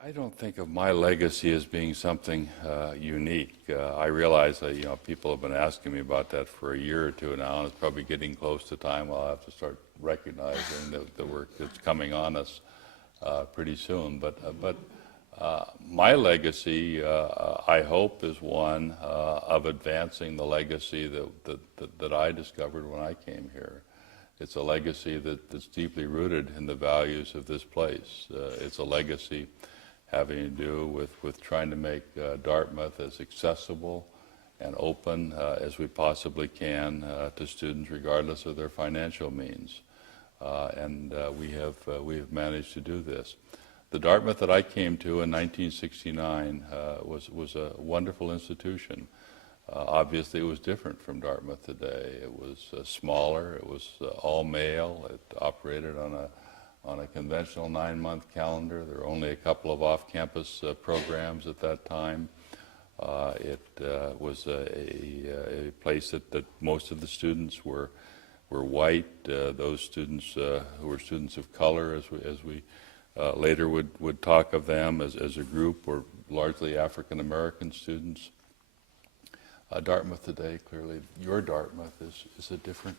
I don't think of my legacy as being something unique. I realize that people have been asking me about that for a year or two now, and it's probably getting close to time. I'll have to start recognizing the work that's coming on us pretty soon. But my legacy, I hope, is one of advancing the legacy that I discovered when I came here. It's a legacy that's deeply rooted in the values of this place. It's a legacy having to do with trying to make Dartmouth as accessible and open as we possibly can to students regardless of their financial means. And we have managed to do this. The Dartmouth that I came to in 1969 was a wonderful institution. Obviously, it was different from Dartmouth today. It was smaller. It was all male. It operated on a conventional 9-month calendar. There were only a couple of off-campus programs at that time. It was a place that most of the students were white. Those students who were students of color, as we later would talk of them as a group, were largely African American students. Dartmouth today, clearly, your Dartmouth is a different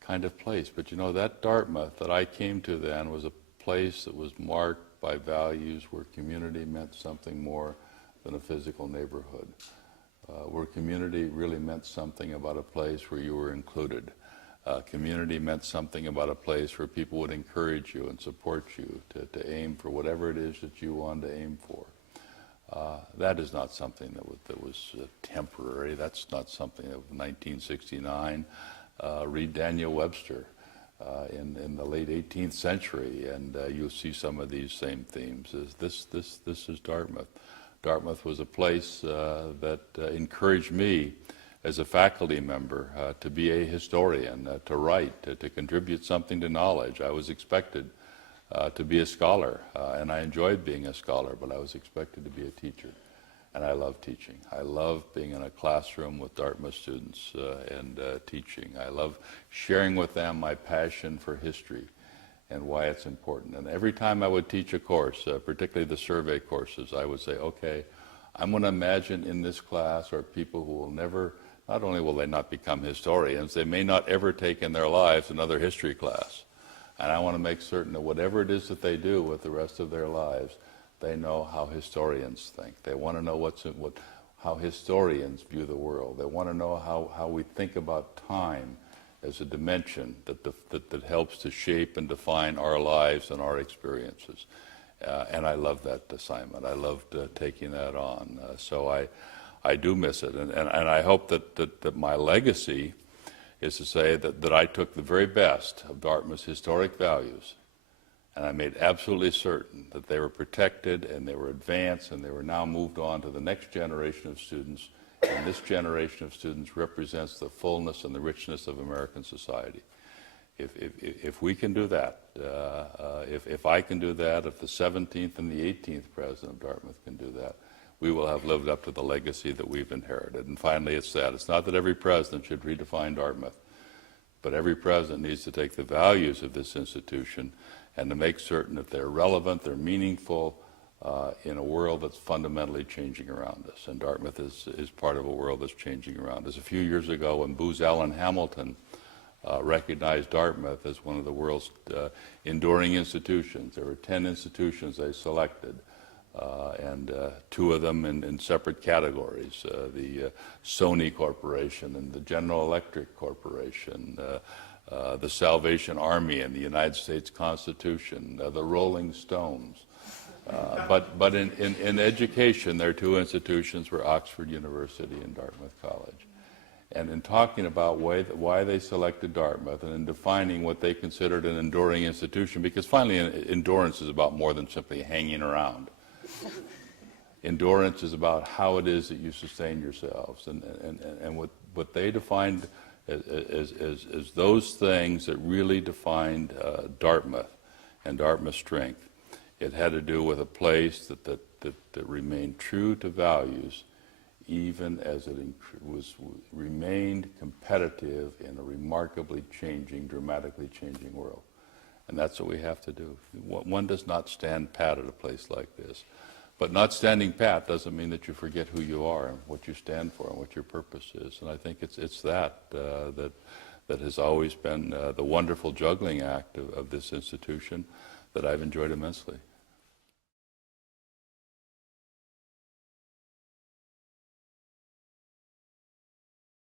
kind of place. But that Dartmouth that I came to then was a place that was marked by values where community meant something more than a physical neighborhood, where community really meant something about a place where you were included. Community meant something about a place where people would encourage you and support you to aim for whatever it is that you wanted to aim for. That is not something that was temporary. That's not something of 1969. Read Daniel Webster in the late 18th century, and you'll see some of these same themes. This is Dartmouth. Dartmouth was a place that encouraged me as a faculty member to be a historian, to write, to contribute something to knowledge. I was expected to be a scholar, and I enjoyed being a scholar, but I was expected to be a teacher. And I love teaching. I love being in a classroom with Dartmouth students and teaching. I love sharing with them my passion for history and why it's important. And every time I would teach a course, particularly the survey courses, I would say, okay, I'm going to imagine in this class are people who will never, not only will they not become historians, they may not ever take in their lives another history class. And I want to make certain that whatever it is that they do with the rest of their lives, they know how historians think. They want to know how historians view the world. They want to know how we think about time as a dimension that helps to shape and define our lives and our experiences. And I love that assignment. I loved taking that on. So I do miss it. And I hope that my legacy is to say that I took the very best of Dartmouth's historic values, and I made absolutely certain that they were protected and they were advanced and they were now moved on to the next generation of students. And this generation of students represents the fullness and the richness of American society. If we can do that, if I can do that, if the 17th and the 18th president of Dartmouth can do that, we will have lived up to the legacy that we've inherited. And finally, it's that. It's not that every president should redefine Dartmouth, but every president needs to take the values of this institution and to make certain that they're relevant, they're meaningful in a world that's fundamentally changing around us. And Dartmouth is part of a world that's changing around us. A few years ago, when Booz Allen Hamilton recognized Dartmouth as one of the world's enduring institutions, there were 10 institutions they selected. And 2 of them in separate categories, the Sony Corporation and the General Electric Corporation, the Salvation Army and the United States Constitution, the Rolling Stones. But in education, their 2 institutions were Oxford University and Dartmouth College. And in talking about why they selected Dartmouth and in defining what they considered an enduring institution, because finally endurance is about more than simply hanging around. Endurance is about how it is that you sustain yourselves, and what they defined as those things that really defined Dartmouth and Dartmouth's strength. It had to do with a place that remained true to values, even as it remained competitive in a remarkably changing, dramatically changing world. And that's what we have to do. One does not stand pat at a place like this. But not standing pat doesn't mean that you forget who you are and what you stand for and what your purpose is. And I think it's that has always been the wonderful juggling act of this institution that I've enjoyed immensely.